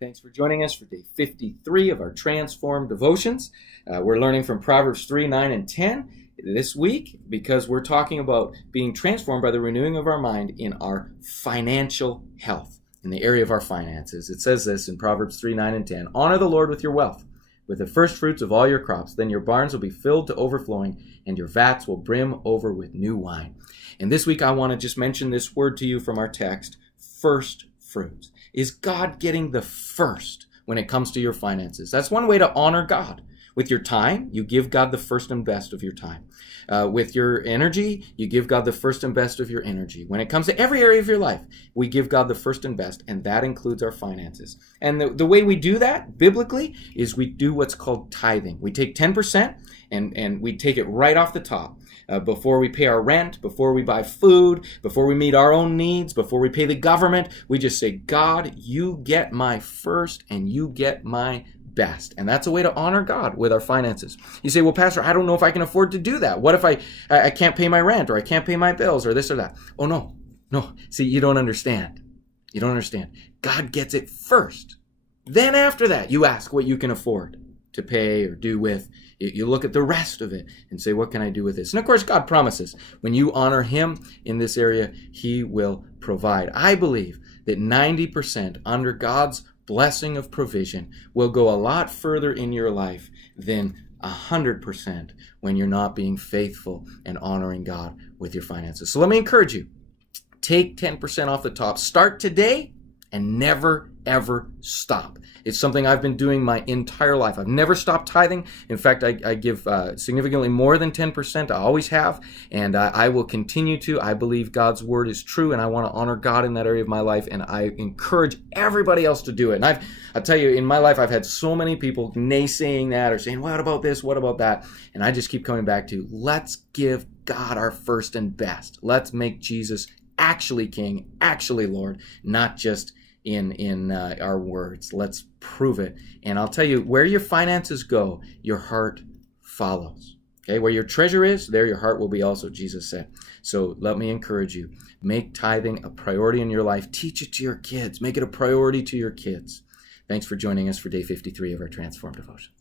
Thanks for joining us for day 53 of our Transformed Devotions. We're learning from Proverbs 3, 9, and 10 this week because we're talking about being transformed by the renewing of our mind in our financial health, in the area of our finances. It says this in Proverbs 3, 9, and 10, "Honor the Lord with your wealth, with the first fruits of all your crops. Then your barns will be filled to overflowing, and your vats will brim over with new wine." And this week I want to just mention this word to you from our text, first fruits. Is God getting the first when it comes to your finances? That's one way to honor God. With your time, you give God the first and best of your time. With your energy, you give God the first and best of your energy. When it comes to every area of your life, we give God the first and best, and that includes our finances. And the way we do that, biblically, is we do what's called tithing. We take 10% and we take it right off the top. Before we pay our rent, before we buy food, before we meet our own needs, before we pay the government, we just say, God, you get my first and you get my best. And that's a way to honor God with our finances. You say, well, Pastor, I don't know if I can afford to do that. What if I can't pay my rent, or I can't pay my bills, or this or that? Oh, no. See, you don't understand. You don't understand. God gets it first. Then after that, you ask what you can afford to pay or do with. You look at the rest of it and say, what can I do with this? And of course, God promises when you honor him in this area, he will provide. I believe that 90% under God's blessing of provision will go a lot further in your life than 100% when you're not being faithful and honoring God with your finances. So let me encourage you, take 10% off the top. Start today and never, ever stop. It's something I've been doing my entire life. I've never stopped tithing. In fact, I give significantly more than 10%. I always have, and I will continue to. I believe God's word is true, and I want to honor God in that area of my life, and I encourage everybody else to do it. And I'll tell you, in my life, I've had so many people naysaying that or saying, what about this, what about that? And I just keep coming back to, let's give God our first and best. Let's make Jesus actually King, actually Lord, not just in our words. Let's prove it. And I'll tell you, where your finances go, your heart follows. Okay, where your treasure is, there your heart will be also, Jesus said. So let me encourage you, make tithing a priority in your life. Teach it to your kids. Make it a priority to your kids. Thanks for joining us for day 53 of our Transformed Devotion.